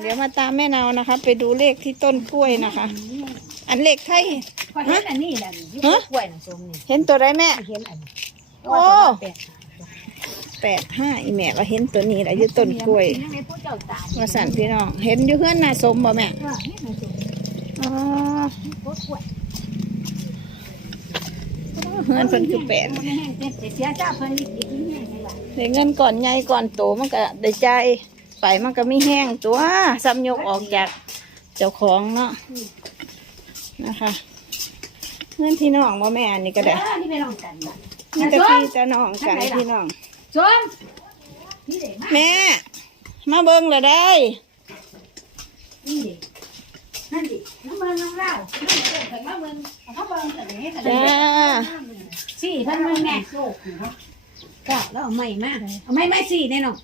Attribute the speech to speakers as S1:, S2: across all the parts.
S1: เดี๋ยวมาตามแม่นาวนะคะ ไปดูเลขที่ต้นกล้วยนะคะ อันเลขไทย
S2: พอเห็นอันนี้แหละนี่
S1: ฮะ
S2: กล้วยน่ะส้มนี่
S1: เห็นตัวไรแม่
S2: เห็นอันนี้
S1: โอ้
S2: แปด
S1: แปดห้าอีแม่ว่าเห็นตัวนี้แหละอยู่ต้นกล้วย
S2: ยังไงผู้เจ้าตา
S1: ว่าสั่นพี่น้อง เห็นอยู่เพื่อนหน้าสมบ่แม่
S2: ว่าเห็นอันส้ม
S1: อ๋อ
S2: โคตรกล้วย
S1: เพื่อนเพิ่นคือแปด
S2: มันแห้งเต็มแต่เสียจ้าเพิ่นอีกอีกนิดนึงให้ว่า
S1: ได้เงินก่อนใหญ่ก่อนโตมันก็ได้ใจาย ไปมันก็ไม่แห้งตัวซ้ำยกออกจากเจ้าของเนาะนะคะเงินพี่น้องบ่แม่อันนี้ก็ได้
S2: เออนี่ไปลองกันน่ะ
S1: นี่แต่พี่แต่น้องกันพี่น้อง
S2: ส้มนี่เด็กมา
S1: แม่ มาเบิ่งเลยได้
S2: นั่นดิน้ำมันน้ำเล้าน้ำเบิ่งนมาเบิ่งเอาเขาเบิ่งกันนี่กัน
S1: จ้า
S2: สี่พิ่นเบิ่งแม่โลกเนาะก็แล้วเอาไม้มาเอาไม้ไม้สี่แน่นอน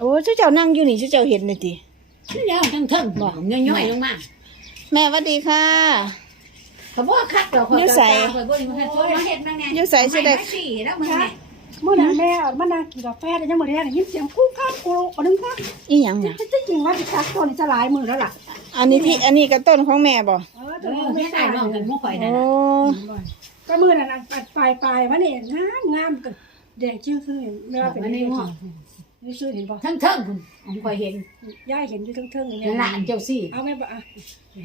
S1: โอ้เจ้าเจ้านั่งอยู่นี่เจ้าเจ้าเห็นเลยติ
S2: นี่แล้วทั้งเทิงบ่ย่อยๆลงมา
S1: แม่หวัดดีค่ะ
S2: เขาบอกคักดอก
S1: อยู่ไส
S2: เขาบอกว่าเขาเฮ็ดมาแน่
S1: อยู่ไสสิได้
S2: ไม้สี่แล้วมึงแม่
S3: เมื่อนั้นแม่มานั่งกินกาแฟได้ยังบ่ได้ยินเสียงคู่ข้างกูอันนึงค่ะ
S1: อีหยังน่ะ
S3: จะจริงว่าสิคักตัวนี้จะหลายมือแล้วล่ะ
S1: อันนี้ที่อันนี้ก็ต้นของแม่บ่
S3: เออ
S2: เอ
S3: ตัว
S2: อ
S3: นี้
S2: ไม่
S3: ไม่
S2: ได้
S3: ได้
S2: น้องกันมุกข่อย
S1: โอ้
S2: นั่นน่ะ
S3: ก็มือนั้นอัดปลายปลายว่านี่งามงามกันแดงชื่อคือเห็นแม่ว่าเป็น
S2: มัน
S3: นี่
S2: นี่
S3: นี่ชื่อเห็นป่ะ
S2: ทั้งเทิงคุณผมข่อยเห็น
S3: ย่าเห็นอยู่ทั้งเทิง
S2: นั่นล่ะอันเจ้าสี่
S3: เอาแม่บ่อะ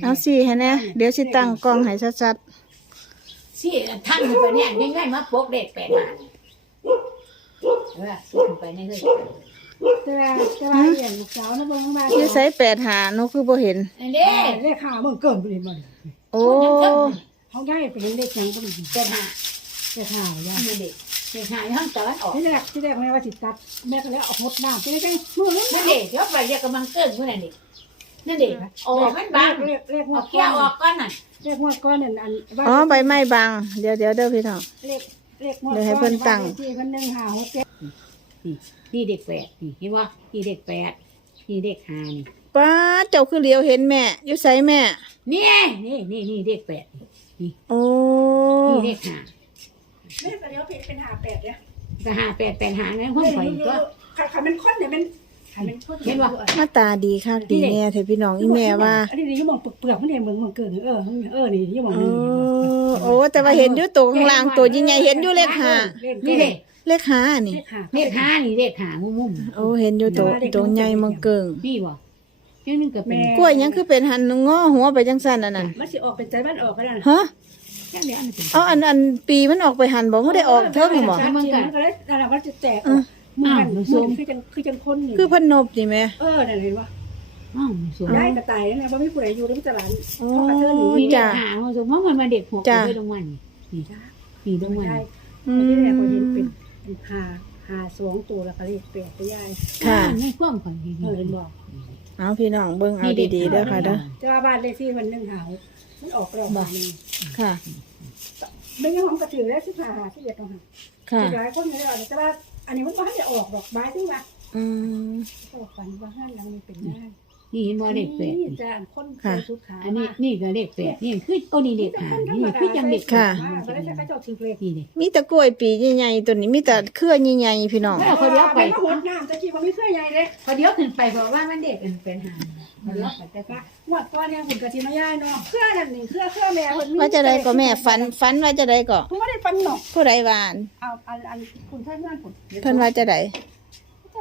S1: เอาสิให้แน่เดี๋ยวสิตั้งกล้องให้ชัด
S2: สี่ทั้งไปเนี่ยง่ายๆมาปกเด็กแปดมาเออขึ้นไปนี่เลย
S3: แต่ว่าแต่ว่าเห็นลูกสาวนะเบิ่งมา
S1: ๆอยู่ไสแปดหาหนูคือบ่เห็น
S2: อันนี้
S3: เลขข่าวมึงเกินไปเลยมัน
S1: โอ้
S3: เขาย่าไปเห็นเลขยังบ่ได้
S2: เจ็ดห้า
S3: เลขข่าวย่า
S2: นี่เด็ก เจ็ดห้าห้องตะวันออก
S3: ที่แรกที่แรกแม่ว่าสิตัดแม่ก็เลยเอาหดน้ำที่แรกมือ
S2: นั่นเด็กเดี๋ยวไปเรียกกำลังเกิดเมื่อไหร่เด็กนั่นเด็กออกมันบาง
S3: เลขเลขง
S2: อ
S3: ว
S2: อ
S3: ด
S2: ก
S3: ก้
S2: เกี้
S3: อย
S2: วนออกก้อนน่ะ
S3: เลขงวดก้อนนั่นอัน
S1: อ๋อใบไม้บางเดี๋ยวเดี๋ยวเด้อพี่น้อง
S3: เลขเลขงวด
S1: เดี๋ยวให้เพิ่นตั้ง
S3: ที่เพิ่นหนึ่งหาหกเจ็ด
S2: นี่เด็กแปดนี่เห็นว่านี่เด็กแปดนี่เด็กห้านี่
S1: ป้าเจ้าคือเหลียวเห็นแม่อยู่ไสแม่
S2: นี่นี่นี่นี่เด็กแปดนี่
S1: โอ้
S2: นี่เด็กห้า
S3: แม่ก็เดี๋ยวเป็นเป็นหาแปดเนี่ย
S2: ก็ห้าแปดแปดห้าไงห้องข่อยก็
S3: ขันขันเป็นคนเนี่ยเป็นขันเป็นคน
S2: เห็นปะ
S1: หน้าตาดีคักดีแน่เถอะพี่น้องอีแม่ว่า
S3: อันนี้ยี่มองเปลือกมันเนี่ยมึงมึงเกินเออเออนี่ยี่มอง
S1: โอ้
S3: นี่
S1: โอ้แต่ว่าเห็นอยู่ตัวข้างล่างตัวใหญ่ๆเห็นอยู่เลขห้า
S2: นี่เด็ก
S1: เลขห้านี่
S3: เลขหา
S2: เด็กห้านี่เด็กห้ามุมมุม
S1: โอ้เห็นอยู่ตัวตัวใหญ่มังเกิง
S2: นี่บ่ยังนึงก็เป็น
S1: กล้วยยังคือเป็นหันงอหัวไปจังซั่นอันนั้น
S3: มันสิออกเป็นใจบ้านออกก็ได้
S1: ฮะ
S2: ยังเดี๋ยวอันนี้เป็น
S1: เอาอันอันปีมันออกไปหันบ่บ่ได้ออกเทิงบ่
S3: มันก็เลยนั่นแหละมันจะแตกมือมันมือคือจังคือจังคนนี่
S1: คือเพันนบนี่แม่
S3: เออนั่นเห็นปะ
S2: อ้าวสูง
S3: ได้กระต่ายนั่นแหละเพราะมีผู้ใดอยู่ในตลาด
S1: โอ้
S3: เขากระเทินหนี
S2: นี่เด็
S1: จ้ะ
S2: กห้าสูงเพราะมันมาเด็กหัว
S1: จ้ะ
S2: ไปตรงวันนี่นี่ตรงวัน
S3: ได้
S1: อื
S3: ที่แรก
S1: ม
S3: เขาเห็นเป็นเป็นหาหาสองตัวแล้วก็เลขแปดไปย่าย
S1: ค่ะ
S2: ในความฝันดี
S3: เออเห็นบอก
S1: เอาพี่น้องเบิ่งเอาดีๆเด้อค่ะเด้อ
S3: จะว่าบ้านเลขที่มันหนึ่งหา มันออกแล้วบ้านนึง
S1: ค่ะ
S3: ไม่ยังของกระถือแล้วสิบหาหาที่เด็ดตรงหา
S1: ค่ะ
S3: หลายคนไม่ได้ออกแต่ว่า อันนี้มันก็ให้จะออกดอกไม้ที่ว่า
S1: อืม
S3: เขาบอกฝันว่าห้านหลังนี้เป็นงาน
S2: นี่เห็นว่าเด็กแปด
S3: นี่จะคนใส่ชุดขาว
S2: อันนี้นี่ก็เด็กแปดนี่คือโอ้นี่เด็กห้านี่คือจังเด็ก
S1: ค่ะ
S3: ก็ได้จะเจ้าถือเลข
S2: นี่เด็ก
S1: มีแต่กล้วยปีใหญ่ๆตัวนี้มีแต่เครือใหญ่ๆพี่น้อง
S2: เอาคนเดียวไป
S3: ไปก็หมดน้ำจะกี่วันไม่เคยใหญ่เลย
S2: พอเดียวขึ้นไปบอกว่ามันเด็กเป็นห้าพ อเดียวไปแต่ก็
S3: หมดก้อนเนี่ยหุ่นกะทิมาย่ายเนาะเครือนั่นนี่เครือเครือแม่หุ่น
S1: ว่าจะได้ก็แม่ฝันฝันว่าจะได้ก็
S3: ผมไม่ได้ฟันหนอก
S1: ผู้ใดวาน
S3: เอาอันอันคุณใช้เงื่อนผม
S1: เพิ่นว่าจะได้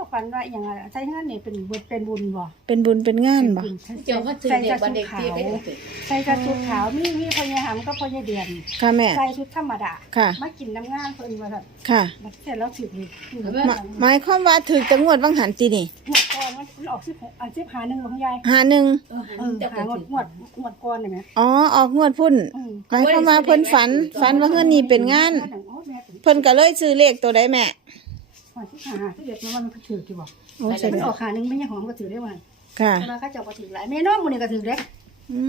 S3: เจ้าฟันว่าอย่างไรใช้เงื่อนนี่เป็นบุญเป็นบุญบ่
S1: เป็นบุญเป็นงานบ่
S2: เจ้าก็ถือเด็กวันเด็กเตี้ยได้
S3: ใส่กระชุดขาวมีมีพญาหามก็พญาเดือน
S1: ค่ะแม่
S3: ใส่ชุดธรรมดา
S1: ค่ะ
S3: มากินน้ำงานเพิ่นว่าแบบ
S1: ค่ะ
S3: มันเสร็จแล้วถึกเลย
S1: หมายหมายความว่าถึกจังงวดวังหันตีนี่
S3: หมดก่อนมันออกสิบหกอันสิบหาหนึ่งของยาย
S1: หาหนึ่ง
S2: เออ
S3: เออหางวดงวดงวดก่อนเห็นไหม
S1: อ๋อ ออกงวดพุ่น
S3: อืม
S1: หมายความว่าเพิ่นฝัน ฝันว่าเฮือนนี่เป็นงานเพิ่นก็เลยซื้อเลขตัวใดแม่
S3: หวดที่หาที่เด็ดมันมันถือที่บอก
S1: โอ้
S3: แต่
S1: ใช่
S3: มัน
S1: แล้
S3: อ
S1: ว
S3: อกขาหนึ่งไม่ใช่หอมก็ถือได้วัน
S1: ค่ะ
S3: เวลาเขาเจ้าก็ถือหลายแม่น้องมันนี่ก็ถือเล็ก
S1: อื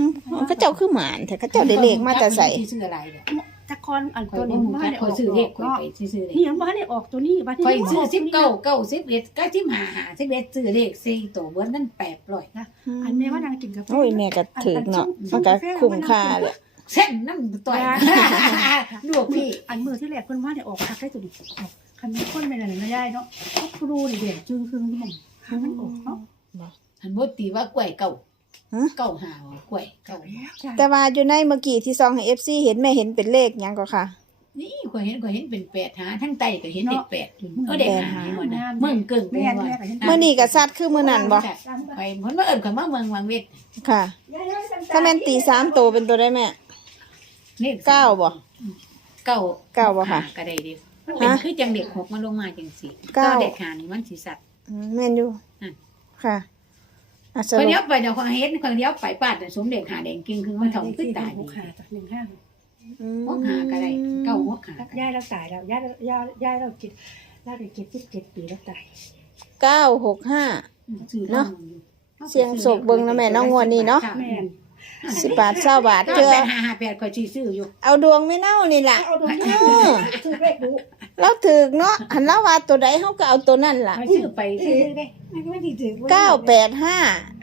S1: มเขาเจ้าคือหมานแต่เขาเจ้าได้เลขมาแต่ใส่
S2: ซื้ออะไรเนี่ย
S3: ตะกอนอัน
S2: คอ
S3: ตั
S2: ยว
S3: นี้
S2: นี้
S3: มัน
S2: ค
S3: ไม่ได้อ
S2: อย
S3: อก
S2: ซื้อ
S3: ด
S2: เด็
S3: อกก
S2: คอย
S3: เนาะ
S2: ไปซื้อเด็ก
S3: นี่มันไม่ได้ออกตัวนี้บ้านที่
S2: คอยซื้อสิบเก้าเก้าสิบเอ็ดก็สิบห้าหาสิบเอ็ดซื้อเด็กสี่ตัวเบิ้ลนั่นแปดร้อย
S3: อันแม่ว่านางกินกาแฟ
S1: โอ้ยแม่ก็ถือเนาะมันก็คุ้มค่าเลย
S2: เส้นนั่นต่อยลวกพี่
S3: อันมือที่แหลกเพิ่นว่าได้ออกทักได้ตัวนี้ออก คันนี้คนไม่ได้ไม่ได้เนาะก็ครูนี่เด็กจึงคือที่มันหามันออกเนาะ
S2: หันบ่ตีว่ากล้วยเก่า
S1: ฮะ
S2: เก่าหาวกล้วยเก่า
S1: แต่ว่าอยู่ในเมื่อกี้ที่ซองให้ FC เห็นแม่เห็นเป็นเลขหยังก็ค่ะ
S2: นี่ข่อยเห็นข่อยเห็นเป็นแปดหาทั้งไตก็เห็นเด็กแปดอยู่เออเด็กหา
S1: แปดหา
S2: หมดนะเมืองเกิง
S3: แม่
S2: หมด
S3: แม่ก็เห็น
S1: มื้อนี้ก็ซัดคือมื้อนั้นบ่
S2: ไปเพิ่นมาเอิ้นคำว่าเมืองวังเวท
S1: ค่ะ ถ้าแม่นตีสามตัวเป็นตัวได้แม่
S2: เลข
S1: เก้าบ่
S2: เก้า
S1: เก้าบ่ค่ะ
S2: หก็ได้ดิ มันเป็น
S1: ฮะ
S2: คือจังเด็กหกมาลงมาจังสี่
S1: เก้า
S2: เด็กหานี่มันสิสัตว์
S1: อืมแม่นอยู่
S2: อืม
S1: ค่ะอะส
S2: คน
S1: รุ
S2: เดียว
S1: ป
S2: ไปเดี๋ยวคนเห็นคนเดียวไปปาดแต่สมเด็จหาแดงกิงคือมันถองขึ้นตาย
S3: หกขาจากหนึ่งห้า
S1: อืม
S2: หกหาก็ได้เก้าหกหาก็ได้
S3: ย่ายเราตายแล้วย่ายย่ายย่ายเราจิตเราได้เจ็ดสิบเจ็ดปีแล้วตาย
S1: เก้าหกห้าเนาะ เสียงโศกเบิ่งนะแม่เนาะงวดนี้เนาะ
S3: แม่น
S1: สิบบาทเศร้าบาท
S2: ก็
S1: เจอ
S2: ไปหาหาแปดคอยชี้ซื้ออยู่
S1: เอาดวงไม่เน่านี่ล่ะ
S3: เอาดู
S1: เออ
S3: ซื้อเลขดู
S1: เราถึกเนาะหันเราว่าตัวใดเขาก็เอาตัวนั่นล่ะ
S2: คอยซื้อไปซื้อได้
S3: มันก็ไม่ดีถึง
S1: เก้าแปดห้า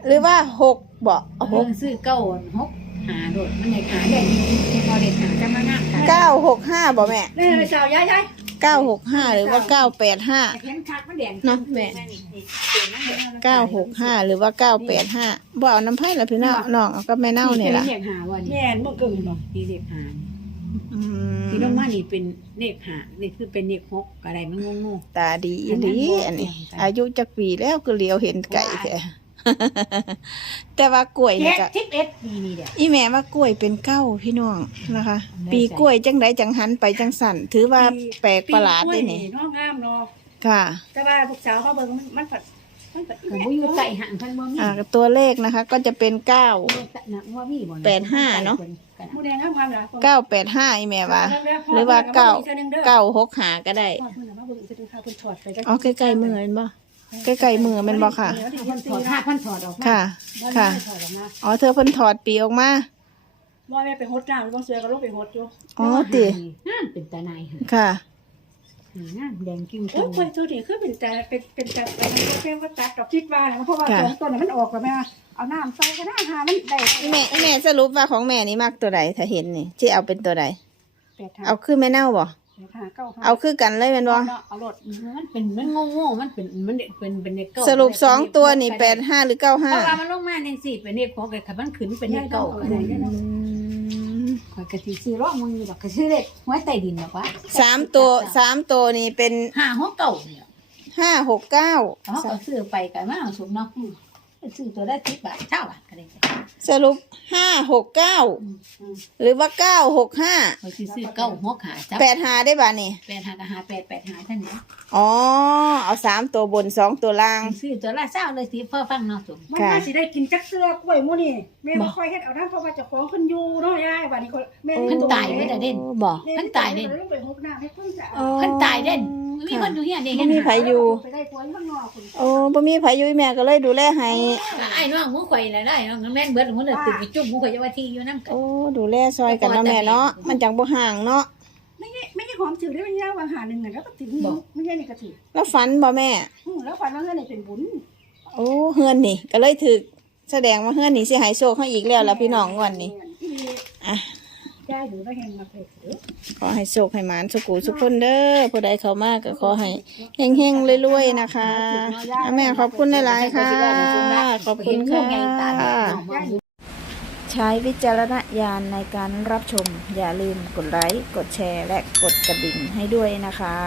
S1: หรือว่าหกบอกเอาห
S2: เบิ่
S1: ก
S2: งซื้อเก้าหกหาโดดมันเด็กหาแดงพอเด็กหาจะมานั่งกัน
S1: เก้าหกห้าบอกแม่
S3: นี่เลยเจ้าย่ายย่าย
S1: เก้าหกห้าหรือว่าเก้าแปดห้า
S2: เห็นคักมันแดง
S1: เนาะแม่เก้าหกห้าหรือว่าเก้าแปดห้าบ่เอาน้ำไผ่ละพี่น้องน้องเอาก็แม่เน่าเนี่ยล่ะ
S2: เด็กหาวันนี้
S3: แม่นบ่เกินบ่
S2: นี่เด็กหา
S1: อืม
S2: ที่ลงมานี่เป็นเลขหานี่คือเป็นเลขหกอะไรมันงง
S1: ตาดีอีหลีอันนี้ อายุจักปีแล้วก็เหลียวเห็นไก่แท้แต่ว่ากล้วย
S2: ๆ
S1: นี่
S2: เจ็ด
S1: ก็
S2: สิบเอ็ดปีนี่เดียว
S1: อีแม่ว่ากล้วยเป็นเก้าพี่น้องนะคะ
S2: แม่ใจ
S1: ปีกล้วยจังไดจังหันไปจังสั่น ถือว่าแปลกประหลาด
S3: ปี
S1: ด้วย
S3: กล้
S1: นี่
S3: เนาะงามเนาะ
S1: ค่ะ
S3: แต่ว่าลูกสาวเขาเบิ่งมันมันผัดมันผัด
S2: ก็บ่อยู่ใส่ห่างเพิ่นบ่มี
S1: อ่าตัวเลขนะคะ ก็จะเป็นเก้า
S2: นักว่ามีบ่
S1: แปดห้าเนาะ
S3: หมูแดงงามงามนะ
S1: เก้าแปดห้าอีแม่ว่าหรือว่าเก้าเก้าหกหาก็ได้
S3: เก้ามือมาเบิ่งอีกทีนึงค่ะเพิ่นถอดไปได้
S1: อ๋อใกล้ๆมือเห็นบ่ใกล้ๆมือแมันบ่ค่ะ
S3: เดี๋ยวที่
S2: เพิ่
S3: เพิ่
S2: น
S3: น
S2: ถ
S3: ถ
S2: อ
S3: อ
S2: ด
S3: ด
S2: ผ้าเพิ่นถอดออกมา
S1: ค่ะ ค่ะ
S3: ถอดออกมา
S1: อ๋อเธอเพิ่นถอดปีออกมา
S3: ว่าแม่ไปฮดน้ำบางเสือก็ลงไปฮดอยู่
S1: อ๋อติ
S2: งามเป็นตาในาย
S1: ค่ะ
S2: งามแดงกิ้ง
S3: โอ้ยคนตัวนี้คือเป็นแต่เป็นเป็นแต่เป็นแค่ว่าตัดดอกคิดว่าเนี่ยเพราะว่า
S1: ค่ะ
S3: สองต้นน่ะมันออกแล้วแม่เอาน้ำใส่ก็น่าหามันได้
S1: อีแม่อีแม่สรุปว่าของแม่นี่มักตัวใดถ้าเห็นนี่ที่เอาเป็นตัวใด
S3: แปดหา
S1: เอาคือแม่เน่าบ่
S3: แปดหาเก้าหา
S1: เอาคือกันเลยแม่นบ่
S3: เอารถ
S2: มันเป็นมันงงๆมันเป็นมันเป็นเป็นเด็กเก่า
S1: สรุปสองตัวนี่แปดห้าหรือเก้า
S2: เพ
S1: ห้า
S2: ราะว่ามันลงมาจังซี่เป็นเด็กของกับมันขึ้นเป็นเด็กเก่าก็ได้ข่อ ยก็สิซื้อรอบมึงอยู่ดอกก็ซื้อเลขหัวใต้ดินดอกว่า
S1: สามตัวสามตัวนี่เป็น
S2: ห้าหัวเก่าเนี่ย
S1: ห้าหกเก้า
S2: เขาก็ซื้อไปกันมาเอาสมเนาะซื้อตัวได้10บาทเท่าบาทก็ได้จ้ะ
S1: สรุปห้าหกเก้าหรือว่าเก้าหกห้า
S2: ข่อยสิซื้อเก้าหัวขาจับ
S1: แปดหาได้บ่านี่
S2: แปดหากับหาแปดแปดหาท่านนี้
S1: อ๋อ เอาสามตัวบนสองตัวล่าง
S2: ซื้อตัวละเศร้าเลยสิพ่อฟังเนาะสม
S3: มันน่าสิได้กินจักเสื้อกล้วยหมูนี่แม่บ่ค่อยเฮ็ดเอาด้านเพราะว่าเจ้าของเพิ่นอยู่เนาะยายบัดนี้คนแม่
S2: เพิ่นตายไว้แต่เด่น
S1: บอก
S3: แม่
S2: เพิ่นตายเด้
S3: ลงไปฮดน้ำให้เพิ่นจะ
S1: อ๋อ
S2: เพิ่นตายเด่น มีคนอยู่เฮียนเด้เห็น
S1: บ่มีไผอยู่
S3: ไปได้ผัวอยู่ข้างนอกคุณ
S1: โอ้บ่มีไผอยู่แม่ก็เลยดูแลให้
S2: ไอ้น้องมึงข่อยน่ะได้น้องแม่นเบิดมึงน่ะตึกไปจุ่มมึงข่อยจะว่าที่อยู่นำกัน
S1: โอ้ดูแลซอยกันเนาะแม่เนาะมันจังบ่ห่างเนาะ
S3: ไม่ใช่ไม่ใช่หอมถือได้ไม่ใช่วางหาหนึ่งอะแล้วก็ถึงไม่ใช่นี่ก็ถือ
S1: แล้วฝันบ่แม่
S3: อืมแล้วฝันว่าเงินนี่เป็นบุญ
S1: โอ้เฮือนนี่ ก็เลยถึกแสดงว่าเฮือนนี่สิให้โชคเฮาอีกแล้วล่ะพี่น้องงวันนี้อะ ขอให้โชคให้หมานสุกูสุกคนเด้อผู้ใดเขามากก็ขอให้เฮงๆรวยๆนะคะอะแม่ขอบคุณหลายๆค่ะขอบคุณค่ะ ใช้วิจารณญาณในการรับชม อย่าลืมกดไลค์ กดแชร์ และกดกระดิ่งให้ด้วยนะคะ